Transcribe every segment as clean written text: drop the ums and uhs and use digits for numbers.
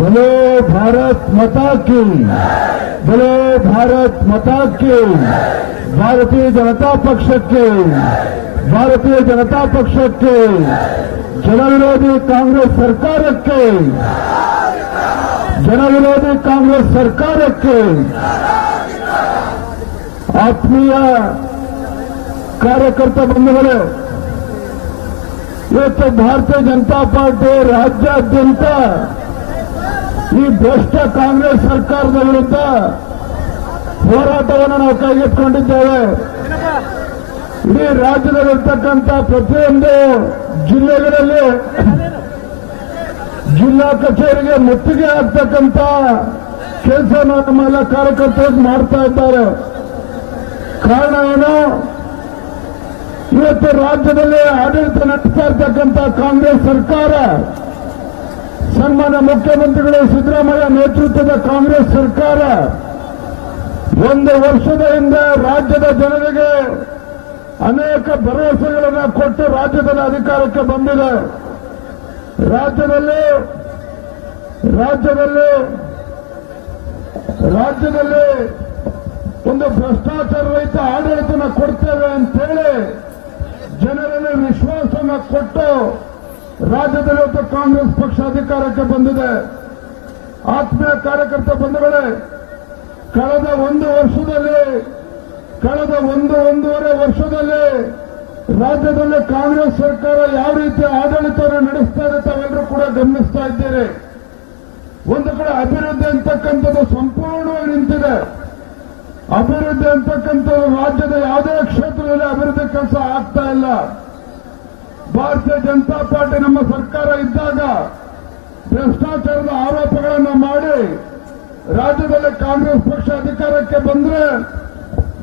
बोलो भारत माता की, बोलो भारत माता की। ಭಾರತೀಯ ಜನತಾ ಪಕ್ಷಕ್ಕೆ, ಭಾರತೀಯ ಜನತಾ ಪಕ್ಷಕ್ಕೆ, ಜನವಿರೋಧಿ ಕಾಂಗ್ರೆಸ್ ಸರ್ಕಾರಕ್ಕೆ, ಜನವಿರೋಧಿ ಕಾಂಗ್ರೆಸ್ ಸರ್ಕಾರಕ್ಕೆ, ಆತ್ಮೀಯ ಕಾರ್ಯಕರ್ತ ಬಂಧುಗಳೇ, ಇವತ್ತು ಭಾರತೀಯ ಜನತಾ ಪಾರ್ಟಿ ರಾಜ್ಯಾದ್ಯಂತ ಈ ಭ್ರಷ್ಟ ಕಾಂಗ್ರೆಸ್ ಸರ್ಕಾರದ ವಿರುದ್ಧ ಹೋರಾಟವನ್ನು ನಾವು ಕೈಗೆತ್ತಿಕೊಂಡಿದ್ದೇವೆ. ಇಡೀ ರಾಜ್ಯದಲ್ಲಿರ್ತಕ್ಕಂಥ ಪ್ರತಿಯೊಂದು ಜಿಲ್ಲೆಗಳಲ್ಲಿ ಜಿಲ್ಲಾ ಕಚೇರಿಗೆ ಮುತ್ತಿಗೆ ಆಗ್ತಕ್ಕಂಥ ಕೆಲಸ ನಮ್ಮೆಲ್ಲ ಕಾರ್ಯಕರ್ತರು ಮಾಡ್ತಾ ಇದ್ದಾರೆ. ಕಾರಣ ಏನು? ಇವತ್ತು ರಾಜ್ಯದಲ್ಲಿ ಆಡಳಿತ ನಡೆಸ್ತಾ ಇರ್ತಕ್ಕಂಥ ಕಾಂಗ್ರೆಸ್ ಸರ್ಕಾರ, ಸನ್ಮಾನ್ಯ ಮುಖ್ಯಮಂತ್ರಿಗಳು ಸಿದ್ದರಾಮಯ್ಯ ನೇತೃತ್ವದ ಕಾಂಗ್ರೆಸ್ ಸರ್ಕಾರ ಒಂದು ವರ್ಷದ ಹಿಂದೆ ರಾಜ್ಯದ ಜನರಿಗೆ ಅನೇಕ ಭರವಸೆಗಳನ್ನು ಕೊಟ್ಟು ರಾಜ್ಯದಲ್ಲಿ ಅಧಿಕಾರಕ್ಕೆ ಬಂದಿದೆ. ರಾಜ್ಯದಲ್ಲಿ ಒಂದು ಭ್ರಷ್ಟಾಚಾರ ರಹಿತ ಆಡಳಿತನ ಕೊಡ್ತೇವೆ ಅಂತೇಳಿ ಜನರಲ್ಲಿ ವಿಶ್ವಾಸನ ಕೊಟ್ಟು ರಾಜ್ಯದಲ್ಲಿ ಇವತ್ತು ಕಾಂಗ್ರೆಸ್ ಪಕ್ಷ ಅಧಿಕಾರಕ್ಕೆ ಬಂದಿದೆ. ಆತ್ಮೀಯ ಕಾರ್ಯಕರ್ತ ಬಂಧುಗಳೇ, ಕಳೆದ ಒಂದೂವರೆ ವರ್ಷದಲ್ಲಿ ರಾಜ್ಯದಲ್ಲಿ ಕಾಂಗ್ರೆಸ್ ಸರ್ಕಾರ ಯಾವ ರೀತಿ ಆಡಳಿತವನ್ನು ನಡೆಸ್ತಾ ಇದೆ ತಾವೆಲ್ಲರೂ ಕೂಡ ಗಮನಿಸ್ತಾ ಇದ್ದೀರಿ. ಒಂದು ಕಡೆ ಅಭಿವೃದ್ಧಿ ಅಂತಕ್ಕಂಥದ್ದು ಸಂಪೂರ್ಣವಾಗಿ ನಿಂತಿದೆ. ಅಭಿವೃದ್ಧಿ ಅಂತಕ್ಕಂಥದ್ದು ರಾಜ್ಯದ ಯಾವುದೇ ಕ್ಷೇತ್ರದಲ್ಲಿ ಅಭಿವೃದ್ಧಿ ಕೆಲಸ ಆಗ್ತಾ ಇಲ್ಲ. ಭಾರತೀಯ ಜನತಾ ಪಾರ್ಟಿ ನಮ್ಮ ಸರ್ಕಾರ ಇದ್ದಾಗ ಭ್ರಷ್ಟಾಚಾರದ ಆರೋಪಗಳನ್ನು ಮಾಡಿ ರಾಜ್ಯದಲ್ಲಿ ಕಾಂಗ್ರೆಸ್ ಪಕ್ಷ ಅಧಿಕಾರಕ್ಕೆ ಬಂದ್ರೆ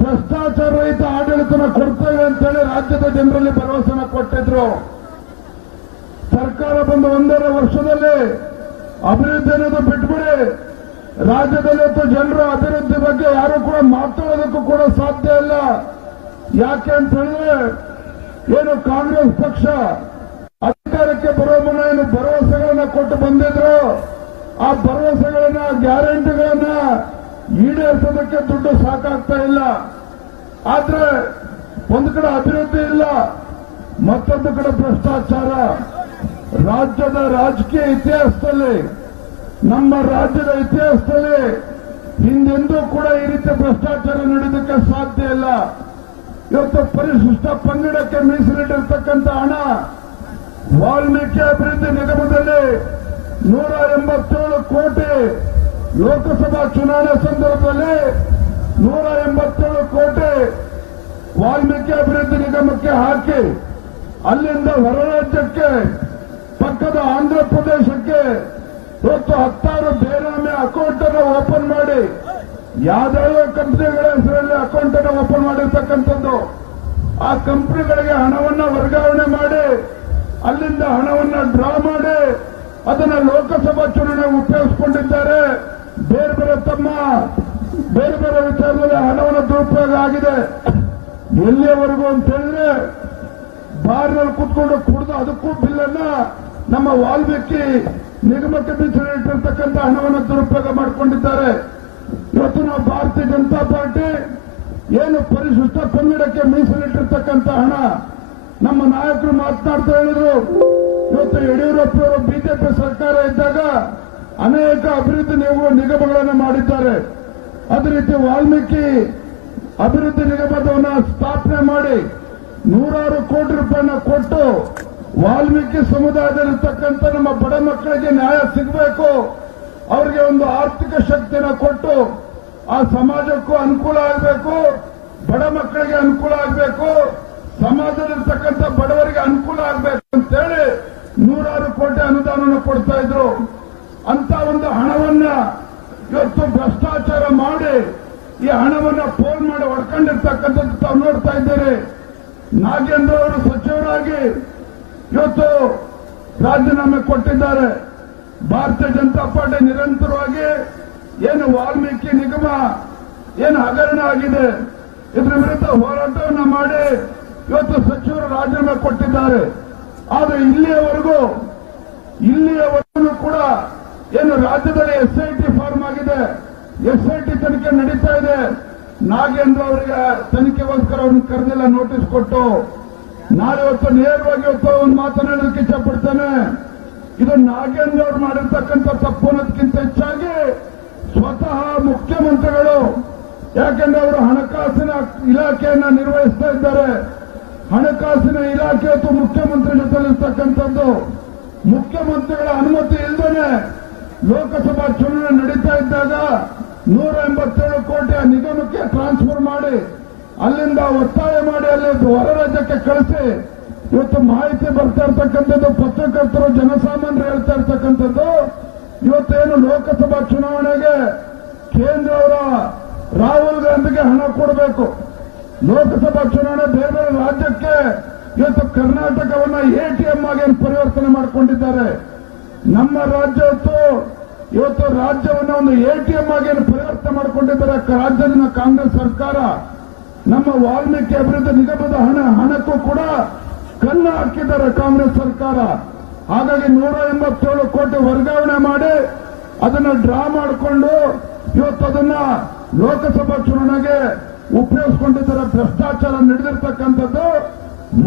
ಭ್ರಷ್ಟಾಚಾರ ರಹಿತ ಆಡಳಿತನ ಕೊಡ್ತೇವೆ ಅಂತೇಳಿ ರಾಜ್ಯದ ಜನರಲ್ಲಿ ಭರವಸೆನ ಕೊಟ್ಟಿದ್ರು. ಸರ್ಕಾರ ಬಂದ ಒಂದೂವರೆ ವರ್ಷದಲ್ಲಿ ಅಭಿವೃದ್ಧಿ ಅನ್ನೋದು ಬಿಟ್ಬಿಡಿ, ರಾಜ್ಯದಲ್ಲಿ ಇವತ್ತು ಜನರ ಅಭಿವೃದ್ಧಿ ಬಗ್ಗೆ ಯಾರು ಕೂಡ ಮಾತಾಡೋದಕ್ಕೂ ಕೂಡ ಸಾಧ್ಯ ಇಲ್ಲ. ಯಾಕೆ ಅಂತ ಹೇಳಿದ್ರೆ, ಏನು ಕಾಂಗ್ರೆಸ್ ಪಕ್ಷ ಅಧಿಕಾರಕ್ಕೆ ಬರುವ ಮುನ್ನ ಏನು ಭರವಸೆಗಳನ್ನ ಕೊಟ್ಟು ಬಂದಿದ್ರು, ಆ ಭರವಸೆಗಳನ್ನ ಗ್ಯಾರಂಟಿಗಳನ್ನ ಈಡೇರಿಸೋದಕ್ಕೆ ದುಡ್ಡು ಸಾಕಾಗ್ತಾ ಇಲ್ಲ. ಆದ್ರೆ ಒಂದು ಕಡೆ ಅಭಿವೃದ್ಧಿ ಇಲ್ಲ, ಮತ್ತೊಂದು ಕಡೆ ಭ್ರಷ್ಟಾಚಾರ. ರಾಜ್ಯದ ರಾಜಕೀಯ ಇತಿಹಾಸದಲ್ಲಿ, ನಮ್ಮ ರಾಜ್ಯದ ಇತಿಹಾಸದಲ್ಲಿ ಹಿಂದೆಂದೂ ಕೂಡ ಈ ರೀತಿ ಭ್ರಷ್ಟಾಚಾರ ನಡೆಯೋದಕ್ಕೆ ಸಾಧ್ಯ ಇಲ್ಲ. ಇವತ್ತು ಪರಿಶಿಷ್ಟ ಪಂಗಡಕ್ಕೆ ಮೀಸಲಿಟ್ಟಿರ್ತಕ್ಕಂಥ ಹಣ ವಾಲ್ಮೀಕಿ ಅಭಿವೃದ್ಧಿ ನಿಗಮದಲ್ಲಿ 187 ಕೋಟಿ, ಲೋಕಸಭಾ ಚುನಾವಣೆ ಸಂದರ್ಭದಲ್ಲಿ 187 ಕೋಟಿ ವಾಲ್ಮೀಕಿ ಅಭಿವೃದ್ಧಿ ನಿಗಮಕ್ಕೆ ಹಾಕಿ, ಅಲ್ಲಿಂದ ಹೊರ ರಾಜ್ಯಕ್ಕೆ ಪಕ್ಕದ ಆಂಧ್ರ ಪ್ರದೇಶಕ್ಕೆ ಇವತ್ತು 10 ಬೇನಾಮಿ ಅಕೌಂಟ್ ಅನ್ನು ಓಪನ್ ಮಾಡಿ, ಯಾವ್ದಾವ ಕಂಪನಿಗಳ ಹೆಸರಲ್ಲಿ ಅಕೌಂಟ್ ಅನ್ನು ಓಪನ್ ಮಾಡಿರ್ತಕ್ಕಂಥದ್ದು, ಆ ಕಂಪನಿಗಳಿಗೆ ಹಣವನ್ನ ವರ್ಗಾವಣೆ ಮಾಡಿ, ಅಲ್ಲಿಂದ ಹಣವನ್ನ ಡ್ರಾ ಮಾಡಿ ಅದನ್ನ ಲೋಕಸಭಾ ಚುನಾವಣೆ ಉಪಯೋಗಿಸಿಕೊಂಡಿದ್ದಾರೆ. ಬೇರೆ ಬೇರೆ ವಿಚಾರದಲ್ಲಿ ಹಣವನ್ನು ದುರುಪಯೋಗ ಆಗಿದೆ. ಎಲ್ಲಿಯವರೆಗೂ ಅಂತ ಹೇಳಿದ್ರೆ, ಬಾರ್ನಲ್ಲಿ ಕೂತ್ಕೊಂಡು ಕುಡಿದು ಅದಕ್ಕೂ ಬಿಲ್ಲನ್ನ ನಮ್ಮ ವಾಲ್ಮೀಕಿ ನಿಗಮಕ್ಕೆ ಮೀಸಲಿಟ್ಟಿರ್ತಕ್ಕಂಥ ಹಣವನ್ನು ದುರುಪಯೋಗ ಮಾಡಿಕೊಂಡಿದ್ದಾರೆ. ಇವತ್ತು ನಾವು ಭಾರತೀಯ ಜನತಾ ಪಾರ್ಟಿ ಏನು ಪರಿಶಿಷ್ಟ ಪಂಗಡಕ್ಕೆ ಮೀಸಲಿಟ್ಟಿರ್ತಕ್ಕಂಥ ಹಣ, ನಮ್ಮ ನಾಯಕರು ಮಾತನಾಡ್ತಾ ಹೇಳಿದ್ರು, ಇವತ್ತು ಯಡಿಯೂರಪ್ಪನವರು ಬಿಜೆಪಿ ಸರ್ಕಾರ ಇದ್ದಾಗ ಅನೇಕ ಅಭಿವೃದ್ಧಿ ನಿಗಮಗಳನ್ನು ಮಾಡಿದ್ದಾರೆ. ಅದೇ ರೀತಿ ವಾಲ್ಮೀಕಿ ಅಭಿವೃದ್ಧಿ ನಿಗಮವನ್ನು ಸ್ಥಾಪನೆ ಮಾಡಿ 100 ಕೋಟಿ ರೂಪಾಯಿನ ಕೊಟ್ಟು ವಾಲ್ಮೀಕಿ ಸಮುದಾಯದಲ್ಲಿರ್ತಕ್ಕಂಥ ನಮ್ಮ ಬಡ ಮಕ್ಕಳಿಗೆ ನ್ಯಾಯ ಸಿಗಬೇಕು, ಅವರಿಗೆ ಒಂದು ಆರ್ಥಿಕ ಶಕ್ತಿಯನ್ನು ಕೊಟ್ಟು ಆ ಸಮಾಜಕ್ಕೂ ಅನುಕೂಲ ಆಗಬೇಕು, ಬಡ ಮಕ್ಕಳಿಗೆ ಅನುಕೂಲ ಆಗಬೇಕು, ಸಮಾಜದಲ್ಲಿರ್ತಕ್ಕಂಥ ಬಡವರಿಗೆ ಅನುಕೂಲ ಆಗಬೇಕು ಅಂತೇಳಿ 100 ಕೋಟಿ ಅನುದಾನವನ್ನು ಕೊಡ್ತಾ ಇದ್ರು. ಅಂತ ಒಂದು ಹಣವನ್ನ ಇವತ್ತು ಭ್ರಷ್ಟಾಚಾರ ಮಾಡಿ ಈ ಹಣವನ್ನ ಪೋಲ್ ಮಾಡಿ ಹೊಡ್ಕೊಂಡಿರ್ತಕ್ಕಂಥದ್ದು ತಾವು ನೋಡ್ತಾ ಇದ್ದೀರಿ. ನಾಗೇಂದ್ರ ಅವರು ಸಚಿವರಾಗಿ ಇವತ್ತು ರಾಜೀನಾಮೆ ಕೊಟ್ಟಿದ್ದಾರೆ. ಭಾರತೀಯ ಜನತಾ ಪಾರ್ಟಿ ನಿರಂತರವಾಗಿ ಏನು ವಾಲ್ಮೀಕಿ ನಿಗಮ ಏನು ಹಗರಣ ಆಗಿದೆ ಇದರ ವಿರುದ್ಧ ಹೋರಾಟವನ್ನು ಮಾಡಿ ಇವತ್ತು ಸಚಿವರು ರಾಜೀನಾಮೆ ಕೊಟ್ಟಿದ್ದಾರೆ. ಆದರೆ ಇಲ್ಲಿಯವರೆಗೂ ಕೂಡ ಏನು ರಾಜ್ಯದಲ್ಲಿ SIT ಫಾರ್ಮ್ ಆಗಿದೆ, SIT ತನಿಖೆ ನಡೀತಾ ಇದೆ. ನಾಗೇಂದ್ರ ಅವರಿಗೆ ತನಿಖೆಗೋಸ್ಕರ ಅವ್ರನ್ನ ಕರೆದಿಲ್ಲ, ನೋಟಿಸ್ ಕೊಟ್ಟು. ನಾಳೆ ಇವತ್ತು ನೇರವಾಗಿ ಇವತ್ತು ಒಂದು ಮಾತನಾಡೋದಕ್ಕೆ ಇಚ್ಛಪಡ್ತೇನೆ. ಇದು ನಾಗೇಂದ್ರ ಅವರು ಮಾಡಿರ್ತಕ್ಕಂಥ ತಪ್ಪು ಅನ್ನೋದಕ್ಕಿಂತ ಹೆಚ್ಚಾಗಿ ಸ್ವತಃ ಮುಖ್ಯಮಂತ್ರಿಗಳು, ಯಾಕೆಂದ್ರೆ ಅವರು ಹಣಕಾಸಿನ ಇಲಾಖೆಯನ್ನ ನಿರ್ವಹಿಸ್ತಾ ಇದ್ದಾರೆ. ಹಣಕಾಸಿನ ಇಲಾಖೆ ಇವತ್ತು ಮುಖ್ಯಮಂತ್ರಿ ಜೊತೆಲಿರ್ತಕ್ಕಂಥದ್ದು. ಮುಖ್ಯಮಂತ್ರಿಗಳ ಅನುಮತಿ ಇಲ್ಲದೇನೆ ಲೋಕಸಭಾ ಚುನಾವಣೆ ನಡೀತಾ ಇದ್ದಾಗ 187 ಕೋಟಿ ನಿಗಮಕ್ಕೆ ಟ್ರಾನ್ಸ್ಫರ್ ಮಾಡಿ, ಅಲ್ಲಿಂದ ಒತ್ತಾಯ ಮಾಡಿ ಅಲ್ಲಿ ಹೊರ ರಾಜ್ಯಕ್ಕೆ ಕಳಿಸಿ, ಇವತ್ತು ಮಾಹಿತಿ ಬರ್ತಾ ಇರ್ತಕ್ಕಂಥದ್ದು, ಪತ್ರಕರ್ತರು ಜನಸಾಮಾನ್ಯರು ಹೇಳ್ತಾ ಇರ್ತಕ್ಕಂಥದ್ದು, ಇವತ್ತೇನು ಲೋಕಸಭಾ ಚುನಾವಣೆಗೆ ಕೇಂದ್ರ ಅವರ ರಾಹುಲ್ ಗಾಂಧಿಗೆ ಹಣ ಕೊಡಬೇಕು, ಲೋಕಸಭಾ ಚುನಾವಣೆ ಬೇರೆ ಬೇರೆ ರಾಜ್ಯಕ್ಕೆ ಇವತ್ತು ಕರ್ನಾಟಕವನ್ನ ATM ಆಗಿ ಪರಿವರ್ತನೆ ಮಾಡಿಕೊಂಡಿದ್ದಾರೆ. ನಮ್ಮ ರಾಜ್ಯ ಇವತ್ತು ರಾಜ್ಯವನ್ನ ಒಂದು ATM ಆಗಿ ಪರಿವರ್ತನೆ ಮಾಡಿಕೊಂಡಿದ್ದಾರೆ ರಾಜ್ಯದ ಕಾಂಗ್ರೆಸ್ ಸರ್ಕಾರ. ನಮ್ಮ ವಾಲ್ಮೀಕಿ ಅಭಿವೃದ್ಧಿ ನಿಗಮದ ಹಣಕ್ಕೂ ಕೂಡ ಕನ್ನ ಹಾಕಿದ್ದಾರೆ ಕಾಂಗ್ರೆಸ್ ಸರ್ಕಾರ. ಹಾಗಾಗಿ 187 ಕೋಟಿ ವರ್ಗಾವಣೆ ಮಾಡಿ ಅದನ್ನ ಡ್ರಾ ಮಾಡಿಕೊಂಡು ಇವತ್ತು ಅದನ್ನ ಲೋಕಸಭಾ ಚುನಾವಣೆಗೆ ಉಪಯೋಗಿಸಿಕೊಂಡಿದ್ದಾರೆ. ಭ್ರಷ್ಟಾಚಾರ ನಡೆದಿರ್ತಕ್ಕಂಥದ್ದು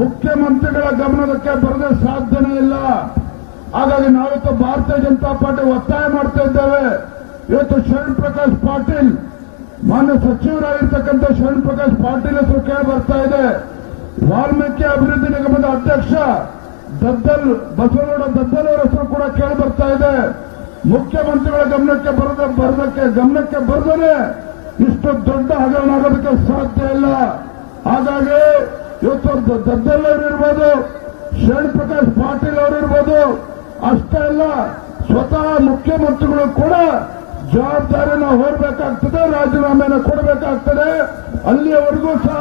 ಮುಖ್ಯಮಂತ್ರಿಗಳ ಗಮನಕ್ಕೆ ಬರದೆ ಸಾಧ್ಯನೇ ಇಲ್ಲ. ಹಾಗಾಗಿ ನಾವಿವತ್ತು ಭಾರತೀಯ ಜನತಾ ಪಾರ್ಟಿ ಒತ್ತಾಯ ಮಾಡ್ತಾ ಇದ್ದೇವೆ. ಇವತ್ತು ಶರಣ್ ಪ್ರಕಾಶ್ ಪಾಟೀಲ್, ಮಾನ್ಯ ಸಚಿವರಾಗಿರ್ತಕ್ಕಂಥ ಶರಣ್ ಪ್ರಕಾಶ್ ಪಾಟೀಲ್ ಹೆಸರು ಕೇಳಿ ಬರ್ತಾ ಇದೆ. ವಾಲ್ಮೀಕಿ ಅಭಿವೃದ್ಧಿ ನಿಗಮದ ಅಧ್ಯಕ್ಷ ಬಸವನಗೌಡ ದದ್ದಲ್ ಅವರ ಹೆಸರು ಕೂಡ ಕೇಳಿ ಬರ್ತಾ ಇದೆ. ಮುಖ್ಯಮಂತ್ರಿಗಳ ಗಮನಕ್ಕೆ ಬರದೇ ಇಷ್ಟು ದೊಡ್ಡ ಹಗರಣ ಆಗೋದಕ್ಕೆ ಸಾಧ್ಯ ಇಲ್ಲ. ಹಾಗಾಗಿ ಇವತ್ತು ದದ್ದಲ್ ಅವರು ಇರ್ಬೋದು, ಶರಣ್ ಪ್ರಕಾಶ್ ಪಾಟೀಲ್ ಅವರು ಇರ್ಬೋದು, ಅಷ್ಟೇ ಅಲ್ಲ ಸ್ವತಃ ಮುಖ್ಯಮಂತ್ರಿಗಳು ಕೂಡ ಜವಾಬ್ದಾರಿನ ಹೊರಬೇಕಾಗ್ತದೆ, ರಾಜೀನಾಮೆನ ಕೊಡಬೇಕಾಗ್ತದೆ. ಅಲ್ಲಿಯವರೆಗೂ ಸಹ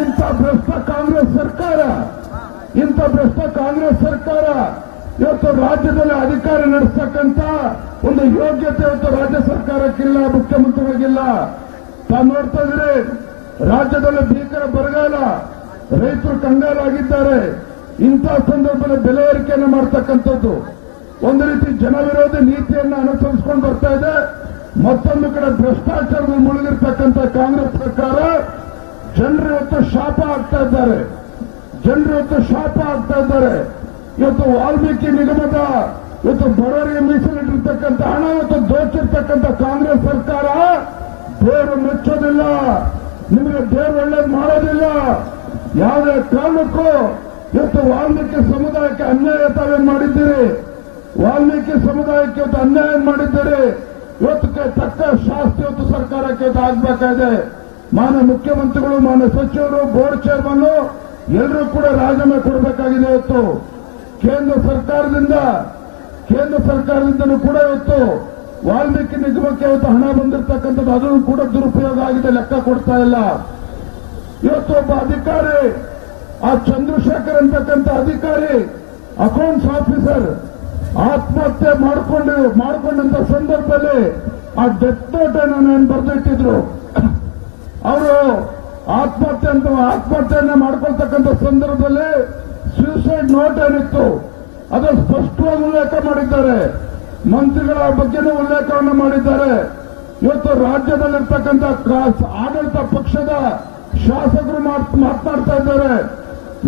ಇಂಥ ಭ್ರಷ್ಟ ಕಾಂಗ್ರೆಸ್ ಸರ್ಕಾರ ಇವತ್ತು ರಾಜ್ಯದಲ್ಲಿ ಅಧಿಕಾರ ನಡೆಸ್ತಕ್ಕಂಥ ಒಂದು ಯೋಗ್ಯತೆ ಇವತ್ತು ರಾಜ್ಯ ಸರ್ಕಾರಕ್ಕಿಲ್ಲ, ಮುಖ್ಯಮಂತ್ರಿಗಳಿಗಿಲ್ಲ. ತಾವು ನೋಡ್ತಾ ಇದ್ರಿ, ರಾಜ್ಯದಲ್ಲಿ ಭೀಕರ ಬರಗಾಲ, ರೈತರು ಕಂಗಾಲಾಗಿದ್ದಾರೆ. ಇಂಥ ಸಂದರ್ಭದಲ್ಲಿ ಬೆಲೆ ಏರಿಕೆಯನ್ನು ಮಾಡತಕ್ಕಂಥದ್ದು ಒಂದು ರೀತಿ ಜನವಿರೋಧಿ ನೀತಿಯನ್ನು ಅನುಸರಿಸಿಕೊಂಡು ಬರ್ತಾ ಇದೆ. ಮತ್ತೊಂದು ಕಡೆ ಭ್ರಷ್ಟಾಚಾರದಲ್ಲಿ ಮುಳುಗಿರ್ತಕ್ಕಂಥ ಕಾಂಗ್ರೆಸ್ ಸರ್ಕಾರ ಜನರು ಇವತ್ತು ಶಾಪ ಆಗ್ತಾ ಇದ್ದಾರೆ. ಇವತ್ತು ವಾಲ್ಮೀಕಿ ನಿಗಮದ ಇವತ್ತು ಬಡವರಿಗೆ ಮೀಸಲಿಟ್ಟಿರ್ತಕ್ಕಂಥ ಹಣ ಇವತ್ತು ದೋಚಿರ್ತಕ್ಕಂಥ ಕಾಂಗ್ರೆಸ್ ಸರ್ಕಾರ ದೇವರು ಮೆಚ್ಚೋದಿಲ್ಲ, ನಿಮಗೆ ದೇವರು ಒಳ್ಳೇದು ಮಾಡೋದಿಲ್ಲ. ಯಾವುದೇ ಕಾರಣಕ್ಕೂ ಇವತ್ತು ವಾಲ್ಮೀಕಿ ಸಮುದಾಯಕ್ಕೆ ಅನ್ಯಾಯ ತಾವೇನು ಮಾಡಿದ್ದೀರಿ, ವಾಲ್ಮೀಕಿ ಸಮುದಾಯಕ್ಕೆ ಇವತ್ತು ಅನ್ಯಾಯ ಮಾಡಿದ್ದೀರಿ. ಇವತ್ತಕ್ಕೆ ತಕ್ಕ ಶಾಸ್ತಿ ಇವತ್ತು ಸರ್ಕಾರಕ್ಕೆ ಆಗಬೇಕಾಗಿದೆ. ಮಾನ್ಯ ಮುಖ್ಯಮಂತ್ರಿಗಳು, ಮಾನ್ಯ ಸಚಿವರು, ಬೋರ್ಡ್ ಚೇರ್ಮನ್ ಎಲ್ಲರೂ ಕೂಡ ರಾಜೀನಾಮೆ ಕೊಡಬೇಕಾಗಿದೆ. ಇವತ್ತು ಕೇಂದ್ರ ಸರ್ಕಾರದಿಂದಲೂ ಕೂಡ ಇವತ್ತು ವಾಲ್ಮೀಕಿ ನಿಗಮಕ್ಕೆ ಇವತ್ತು ಹಣ ಬಂದಿರತಕ್ಕಂಥದ್ದು ಅದನ್ನು ಕೂಡ ದುರುಪಯೋಗ ಆಗಿದೆ, ಲೆಕ್ಕ ಕೊಡ್ತಾ ಇಲ್ಲ. ಇವತ್ತು ಒಬ್ಬ ಅಧಿಕಾರಿ, ಆ ಚಂದ್ರಶೇಖರ್ ಅಂತಕ್ಕಂಥ ಅಧಿಕಾರಿ, ಅಕೌಂಟ್ಸ್ ಆಫೀಸರ್ ಆತ್ಮಹತ್ಯೆ ಮಾಡಿಕೊಂಡಂತ ಸಂದರ್ಭದಲ್ಲಿ ಆ ಡೆತ್ ನೋಟ್ ಏನೇನು ಬರೆದಿಟ್ಟಿದ್ರು. ಅವರು ಆತ್ಮಹತ್ಯೆಯನ್ನ ಮಾಡ್ಕೊಳ್ತಕ್ಕಂಥ ಸಂದರ್ಭದಲ್ಲಿ ಸೂಸೈಡ್ ನೋಟ್ ಏನಿತ್ತು ಅದು ಸ್ಪಷ್ಟವಾಗಿ ಉಲ್ಲೇಖ ಮಾಡಿದ್ದಾರೆ. ಮಂತ್ರಿಗಳ ಬಗ್ಗೆನೂ ಉಲ್ಲೇಖವನ್ನು ಮಾಡಿದ್ದಾರೆ. ಇವತ್ತು ರಾಜ್ಯದಲ್ಲಿರ್ತಕ್ಕಂಥ ಆಡಳಿತ ಪಕ್ಷದ ಶಾಸಕರು ಮಾತನಾಡ್ತಾ ಇದ್ದಾರೆ.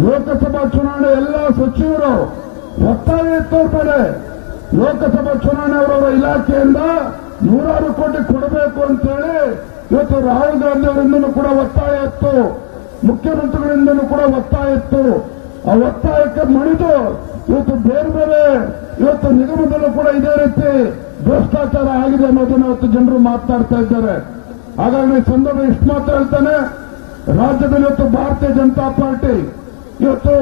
ಲೋಕಸಭಾ ಚುನಾವಣೆ ಎಲ್ಲ ಸಚಿವರು ಒತ್ತಾಯ ಇತ್ತವ್ರ ಮೇಲೆ ಲೋಕಸಭಾ ಚುನಾವಣೆ ಅವರವರ ಇಲಾಖೆಯಿಂದ 100 ಕೋಟಿ ಕೊಡಬೇಕು ಅಂತೇಳಿ ಇವತ್ತು ರಾಹುಲ್ ಗಾಂಧಿ ಅವರಿಂದನೂ ಕೂಡ ಒತ್ತಾಯ ಇತ್ತು, ಮುಖ್ಯಮಂತ್ರಿಗಳಿಂದನೂ ಕೂಡ ಒತ್ತಾಯ ಇತ್ತು. ಆ ಒತ್ತಾಯಕ್ಕೆ ಮಣಿದು ಇವತ್ತು ಬೇರೆ ಬೇರೆ ಇವತ್ತು ನಿಗಮದಲ್ಲೂ ಕೂಡ ಇದೇ ರೀತಿ ಭ್ರಷ್ಟಾಚಾರ ಆಗಿದೆ ಅನ್ನೋದನ್ನು ಇವತ್ತು ಜನರು ಮಾತನಾಡ್ತಾ ಇದ್ದಾರೆ. ಹಾಗಾಗಿ ಈ ಸಂದರ್ಭ ಇಷ್ಟು ಮಾತ್ರ ಹೇಳ್ತಾನೆ, ರಾಜ್ಯದಲ್ಲಿ ಇವತ್ತು ಭಾರತೀಯ ಜನತಾ ಪಾರ್ಟಿ ಇವತ್ತು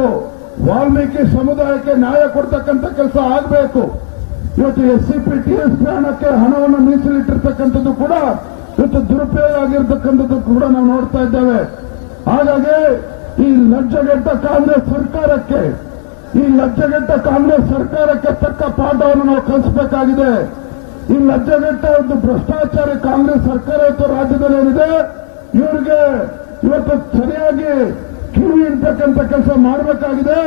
ವಾಲ್ಮೀಕಿ ಸಮುದಾಯಕ್ಕೆ ನ್ಯಾಯ ಕೊಡ್ತಕ್ಕಂಥ ಕೆಲಸ ಆಗಬೇಕು. ಇವತ್ತು SCP TSP ಹಣವನ್ನು ಮೀಸಲಿಟ್ಟಿರ್ತಕ್ಕಂಥದ್ದು ಕೂಡ ಇವತ್ತು ದುರುಪಯೋಗ ಆಗಿರ್ತಕ್ಕಂಥದ್ದು ಕೂಡ ನಾವು ನೋಡ್ತಾ ಇದ್ದೇವೆ. ಹಾಗಾಗಿ ಈ ಲಜ್ಜೆಗೆಟ್ಟ ಕಾಂಗ್ರೆಸ್ ಸರ್ಕಾರಕ್ಕೆ ತಕ್ಕ ಪಾಠವನ್ನು ನಾವು ಕಲಿಸಬೇಕಾಗಿದೆ. ಈ ಲಜ್ಜೆಗೆಟ್ಟ ಒಂದು ಭ್ರಷ್ಟಾಚಾರಿ ಕಾಂಗ್ರೆಸ್ ಸರ್ಕಾರ ಇವತ್ತು ರಾಜ್ಯದಲ್ಲಿ ಏನಿದೆ, ಇವರಿಗೆ ಇವತ್ತು ಸರಿಯಾಗಿ ಕಿವಿ ಇರ್ತಕ್ಕಂಥ ಕೆಲಸ ಮಾಡಬೇಕಾಗಿದೆ.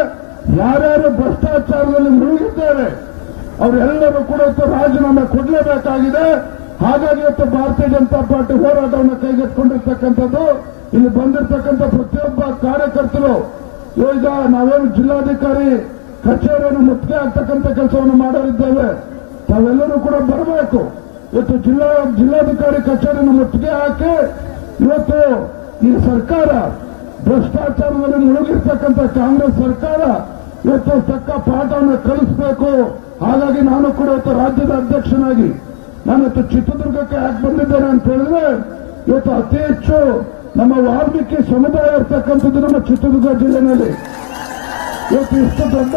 ಯಾರ್ಯಾರು ಭ್ರಷ್ಟಾಚಾರದಲ್ಲಿ ಮುಳುಗಿದ್ದೇವೆ ಅವರೆಲ್ಲರೂ ಕೂಡ ಇವತ್ತು ರಾಜೀನಾಮೆ ಕೊಡಲೇಬೇಕಾಗಿದೆ. ಹಾಗಾಗಿ ಇವತ್ತು ಭಾರತೀಯ ಜನತಾ ಪಾರ್ಟಿ ಹೋರಾಟವನ್ನು ಕೈಗೆತ್ತಿಕೊಂಡಿರ್ತಕ್ಕಂಥದ್ದು. ಇಲ್ಲಿ ಬಂದಿರತಕ್ಕಂಥ ಪ್ರತಿಯೊಬ್ಬ ಕಾರ್ಯಕರ್ತರು ಈಗ ನಾವೇನು ಜಿಲ್ಲಾಧಿಕಾರಿ ಕಚೇರಿಯನ್ನು ಮುತ್ತಿಗೆ ಆಗ್ತಕ್ಕಂಥ ಕೆಲಸವನ್ನು ಮಾಡಲಿದ್ದೇವೆ. ತಾವೆಲ್ಲರೂ ಕೂಡ ಬರಬೇಕು. ಇವತ್ತು ಜಿಲ್ಲಾಧಿಕಾರಿ ಕಚೇರಿಯನ್ನು ಮುತ್ತಿಗೆ ಹಾಕಿ ಇವತ್ತು ಈ ಸರ್ಕಾರ ಭ್ರಷ್ಟಾಚಾರದಲ್ಲಿ ಮುಳುಗಿರ್ತಕ್ಕಂಥ ಕಾಂಗ್ರೆಸ್ ಸರ್ಕಾರ ಇವತ್ತು ತಕ್ಕ ಪಾಠವನ್ನು ಕಲಿಸಬೇಕು. ಹಾಗಾಗಿ ನಾನು ಕೂಡ ಇವತ್ತು ರಾಜ್ಯದ ಅಧ್ಯಕ್ಷನಾಗಿ ನಾನು ಇವತ್ತು ಚಿತ್ರದುರ್ಗಕ್ಕೆ ಯಾಕೆ ಬಂದಿದ್ದೇನೆ ಅಂತ ಹೇಳಿದ್ರೆ, ಇವತ್ತು ಅತಿ ಹೆಚ್ಚು ನಮ್ಮ ವಾಲ್ಮೀಕಿ ಸಮುದಾಯ ಇರ್ತಕ್ಕಂಥದ್ದು ನಮ್ಮ ಚಿತ್ರದುರ್ಗ ಜಿಲ್ಲೆಯಲ್ಲಿ. ಇವತ್ತು ಇಷ್ಟು ದೊಡ್ಡ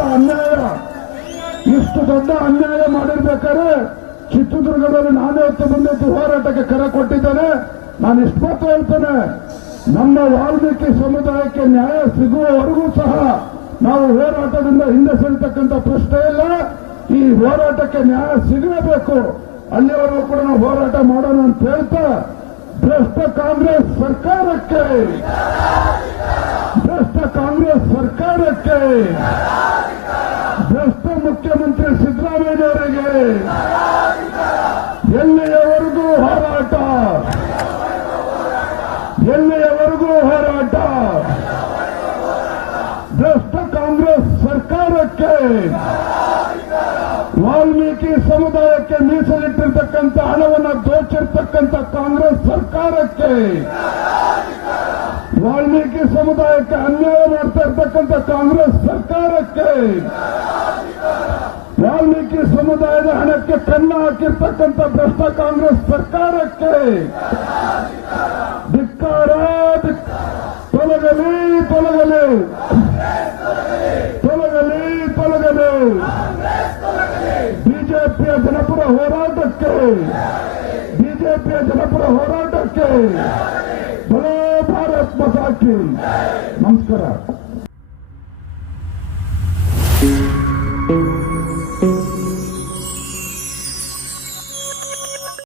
ಅನ್ಯಾಯ ಮಾಡಿರ್ಬೇಕಾದ್ರೆ ಚಿತ್ರದುರ್ಗದಲ್ಲಿ ನಾನು ಇವತ್ತು ಬಂದಿದ್ದು ಹೋರಾಟಕ್ಕೆ ಕರೆ ಕೊಟ್ಟಿದ್ದೇನೆ. ನಾನು ಇಷ್ಟು ಮಾತ್ರ ಹೇಳ್ತೇನೆ, ನಮ್ಮ ವಾಲ್ಮೀಕಿ ಸಮುದಾಯಕ್ಕೆ ನ್ಯಾಯ ಸಿಗುವವರೆಗೂ ಸಹ ನಾವು ಹೋರಾಟದಿಂದ ಹಿಂದೆ ಸರಿತಕ್ಕಂಥ ಪ್ರಶ್ನೆ ಇಲ್ಲ. ಈ ಹೋರಾಟಕ್ಕೆ ನ್ಯಾಯ ಸಿಗಲೇಬೇಕು. ಅಲ್ಲಿವರೆಗೂ ಕೂಡ ನಾವು ಹೋರಾಟ ಮಾಡೋಣ ಅಂತ ಹೇಳ್ತಾ, ಭ್ರಷ್ಟ ಕಾಂಗ್ರೆಸ್ ಸರ್ಕಾರಕ್ಕೆ ಭ್ರಷ್ಟ ಮುಖ್ಯಮಂತ್ರಿ ಸಿದ್ದರಾಮಯ್ಯನವರಿಗೆ ಎಲ್ಲಿಯವರೆಗೂ ಹೋರಾಟ ಭ್ರಷ್ಟ ಕಾಂಗ್ರೆಸ್ ಸರ್ಕಾರಕ್ಕೆ, ವಾಲ್ಮೀಕಿ ಸಮುದಾಯಕ್ಕೆ ಮೀಸಲಿಟ್ಟಿರ್ತಕ್ಕಂಥ ಹಣವನ್ನು ದೋಚಿರ್ತಕ್ಕಂಥ ಕಾಂಗ್ರೆಸ್ ಸರ್ಕಾರಕ್ಕೆ, ವಾಲ್ಮೀಕಿ ಸಮುದಾಯಕ್ಕೆ ಅನ್ಯಾಯ ಮಾಡ್ತಾ ಇರ್ತಕ್ಕಂಥ ಕಾಂಗ್ರೆಸ್ ಸರ್ಕಾರಕ್ಕೆ, ವಾಲ್ಮೀಕಿ ಸಮುದಾಯದ ಹಣಕ್ಕೆ ಕನ್ನ ಹಾಕಿರ್ತಕ್ಕಂಥ ಭ್ರಷ್ಟ ಕಾಂಗ್ರೆಸ್ ಸರ್ಕಾರಕ್ಕೆ ಧಿಕ್ಕಾರ. ತೊಲಗಲಿ. ಬಿಜೆಪಿಯ ಜನಪರ ಹೋರಾಟಕ್ಕೆ ಬಲೋ ಭಾರತ್ ಮಾತಾ ಕಿ. ನಮಸ್ಕಾರ.